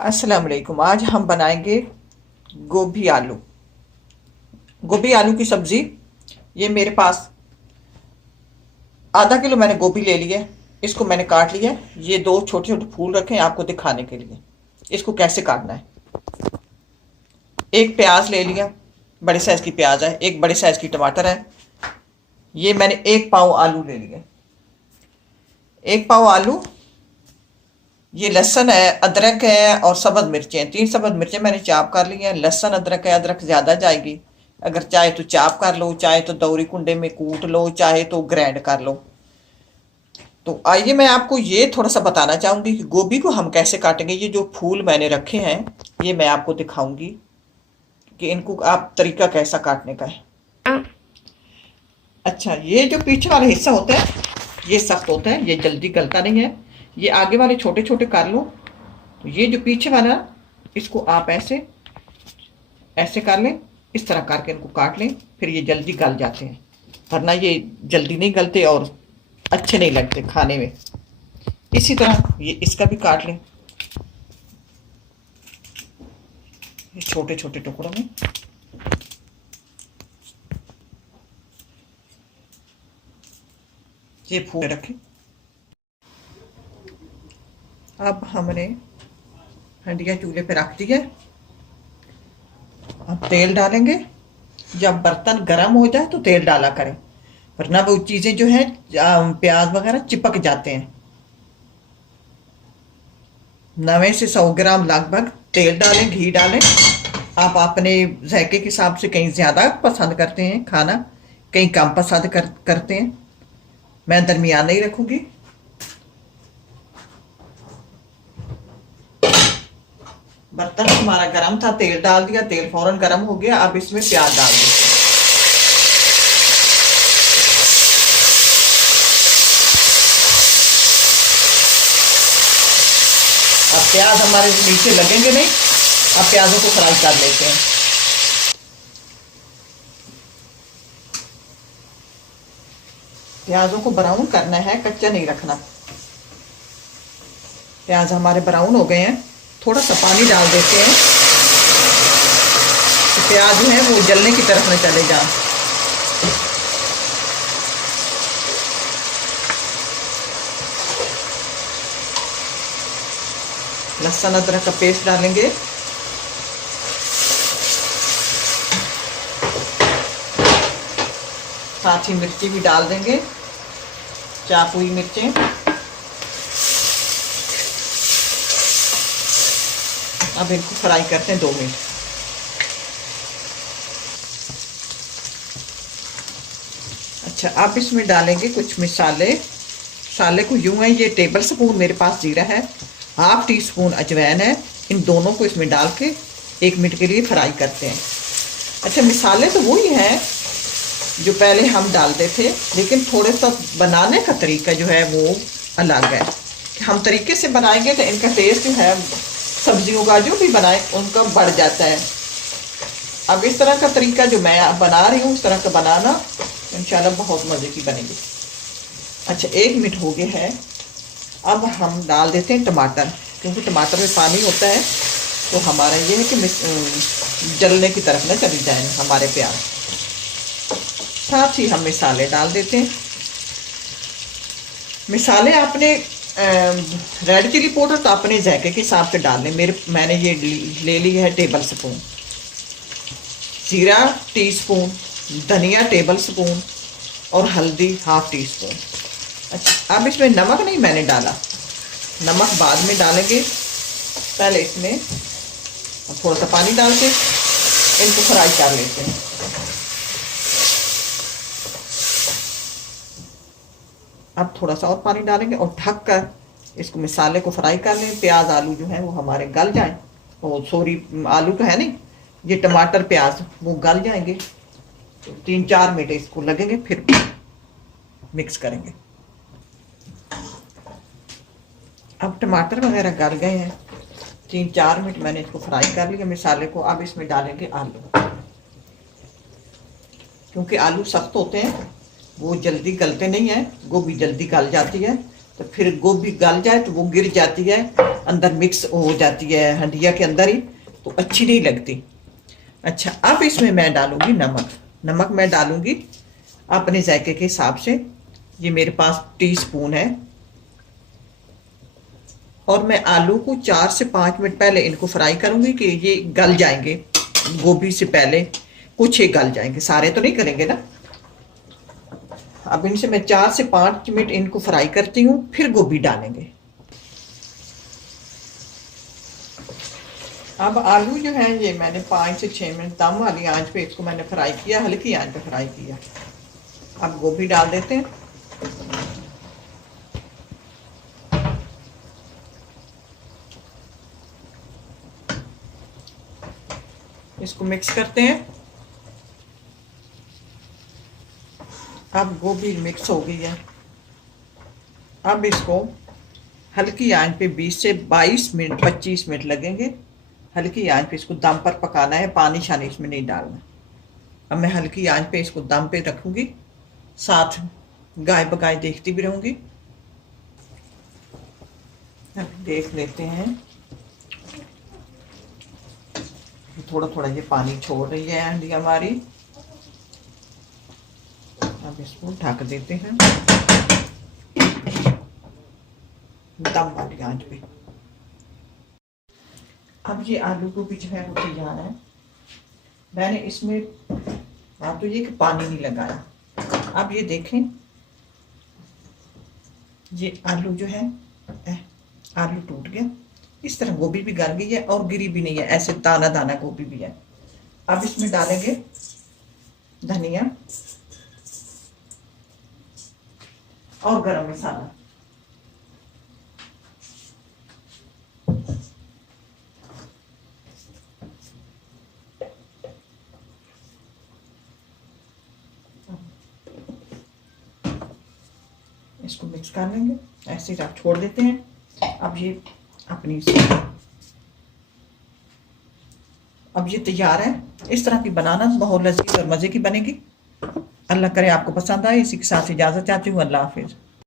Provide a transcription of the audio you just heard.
अस्सलाम वालेकुम। आज हम बनाएंगे गोभी आलू। गोभी आलू की सब्ज़ी। ये मेरे पास आधा किलो मैंने गोभी ले लिया है। इसको मैंने काट लिया है। ये दो छोटे छोटे फूल रखे हैं आपको दिखाने के लिए। इसको कैसे काटना है। एक प्याज ले लिया, बड़े साइज़ की प्याज है। एक बड़े साइज़ की टमाटर है। ये मैंने एक पाव आलू ले लिया। एक पाव आलू। ये लहसुन है, अदरक है और सब्ज़ मिर्चें, 3 सब्ज़ मिर्चें मैंने चाप कर ली हैं। लहसुन अदरक है, अदरक ज़्यादा जाएगी। अगर चाहे तो चाप कर लो, चाहे तो दौरी कुंडे में कूट लो, चाहे तो ग्राइंड कर लो। तो आइए मैं आपको ये थोड़ा सा बताना चाहूँगी कि गोभी को हम कैसे काटेंगे। ये जो फूल मैंने रखे हैं ये मैं आपको दिखाऊंगी कि इनको आप तरीका कैसा काटने का है। अच्छा, ये जो पीछे वाला हिस्सा होता है ये सख्त होता है, ये जल्दी गलता नहीं है। ये आगे वाले छोटे छोटे कर लो। तो ये जो पीछे वाला इसको आप ऐसे ऐसे कर लें, इस तरह करके इनको काट लें, फिर ये जल्दी गल जाते हैं। वरना ये जल्दी नहीं गलते और अच्छे नहीं लगते खाने में। इसी तरह ये इसका भी काट लें, ये छोटे छोटे टुकड़ों में। ये फूल रखें। अब हमने हंडिया चूल्हे पे रख दी है। अब तेल डालेंगे। जब बर्तन गर्म हो जाए तो तेल डाला करें, वरना वो चीज़ें जो है प्याज वगैरह चिपक जाते हैं। 90 से 100 ग्राम लगभग तेल डालें, घी डालें। आप अपने जायके के हिसाब से कहीं ज़्यादा पसंद करते हैं खाना, कहीं कम पसंद करते हैं। मैं दरमियाना ही रखूँगी। बर्तन हमारा गर्म था, तेल डाल दिया, तेल फौरन गर्म हो गया। अब इसमें प्याज डाल दें। अब प्याज हमारे नीचे लगेंगे नहीं। अब प्याजों को फ्राई कर लेते हैं। प्याजों को ब्राउन करना है, कच्चा नहीं रखना। प्याज हमारे ब्राउन हो गए हैं। थोड़ा सा पानी डाल देते हैं कि प्याज जो है वो जलने की तरफ न चले जाए। लहसुन अदरक का पेस्ट डालेंगे। साथ ही मिर्ची भी डाल देंगे, चाप हुई मिर्चें। अब इनको फ्राई करते हैं 2 मिनट। अच्छा, अब इसमें डालेंगे कुछ मसाले। मसाले को यूं है, ये टेबल स्पून मेरे पास जीरा है, हाफ टी स्पून अजवाइन है। इन दोनों को इसमें डाल के 1 मिनट के लिए फ्राई करते हैं। अच्छा, मसाले तो वही हैं जो पहले हम डालते थे, लेकिन थोड़े सा बनाने का तरीका जो है वो अलग है। हम तरीके से बनाएंगे तो इनका टेस्ट जो है सब्जियों का जो भी बनाए उनका बढ़ जाता है। अब इस तरह का तरीका जो मैं बना रही हूँ, इस तरह का बनाना इंशाल्लाह बहुत मज़े की बनेगी। अच्छा, 1 मिनट हो गया है। अब हम डाल देते हैं टमाटर, क्योंकि टमाटर में पानी होता है। तो हमारा ये है कि जलने की तरफ न चली जाए हमारे प्याज। साथ ही हम मसाले डाल देते हैं। मसाले आपने रेड चिली पाउडर तो अपने जायके के हिसाब से डाल लें। मैंने ये ले ली है टेबल स्पून। जीरा टीस्पून, धनिया टेबल स्पून और हल्दी हाफ टी स्पून। अच्छा, अब इसमें नमक नहीं मैंने डाला, नमक बाद में डालेंगे। पहले इसमें थोड़ा सा पानी डाल के इनको फ्राई कर लेते हैं। अब थोड़ा सा और पानी डालेंगे और ढक कर इसको मसाले को फ्राई कर लें। प्याज आलू जो है वो हमारे गल जाएं। और सॉरी, आलू तो है नहीं, ये टमाटर प्याज वो गल जाएंगे। तो 3-4 मिनट इसको लगेंगे, फिर मिक्स करेंगे। अब टमाटर वगैरह गल गए हैं, 3-4 मिनट मैंने इसको फ्राई कर लिया मसाले को। अब इसमें डालेंगे आलू, क्योंकि आलू सख्त होते हैं, वो जल्दी गलते नहीं हैं। गोभी जल्दी गल जाती है, तो फिर गोभी गल जाए तो वो गिर जाती है, अंदर मिक्स हो जाती है हंडिया के अंदर ही, तो अच्छी नहीं लगती। अच्छा, अब इसमें मैं डालूंगी नमक। नमक मैं डालूंगी अपने जायके के हिसाब से। ये मेरे पास टीस्पून है। और मैं आलू को 4 से 5 मिनट पहले इनको फ्राई करूंगी कि ये गल जाएंगे, गोभी से पहले कुछ ही गल जाएंगे, सारे तो नहीं करेंगे ना। अब इनसे मैं 4 से 5 मिनट इनको फ्राई करती हूँ, फिर गोभी डालेंगे। अब आलू जो है ये मैंने 5 से 6 मिनट दम वाली आंच पे इसको मैंने फ्राई किया, हल्की आंच पे फ्राई किया। अब गोभी डाल देते हैं। इसको मिक्स करते हैं। अब गोभी मिक्स हो गई है। अब इसको हल्की आंच पे 20 से 22 मिनट 25 मिनट लगेंगे। हल्की आंच पे इसको दम पर पकाना है, पानी शानी इसमें नहीं डालना। अब मैं हल्की आंच पे इसको दम पे रखूंगी, साथ गाय बगाय देखती भी रहूंगी। अब देख लेते हैं, थोड़ा थोड़ा ये पानी छोड़ रही है हंडी हमारी। अब इसको ढक देते हैं दम वाली आंच पे। अब ये आलू गोभी जो है वो तैयार है। मैंने इसमें तो ये कि पानी नहीं लगाया। अब ये देखें, ये आलू जो है आलू टूट गया। इस तरह गोभी भी गल गई है और गिरी भी नहीं है, ऐसे दाना दाना गोभी भी है। अब इसमें डालेंगे धनिया और गरम मसाला। इसको मिक्स कर लेंगे, ऐसे ही छोड़ देते हैं। अब ये अपनी अब ये तैयार है। इस तरह की बनाना बहुत लजीज और मज़े की बनेगी। अल्लाह करे आपको पसंद आए। इसी के साथ इजाज़त चाहती हूँ। अल्लाह हाफिज़।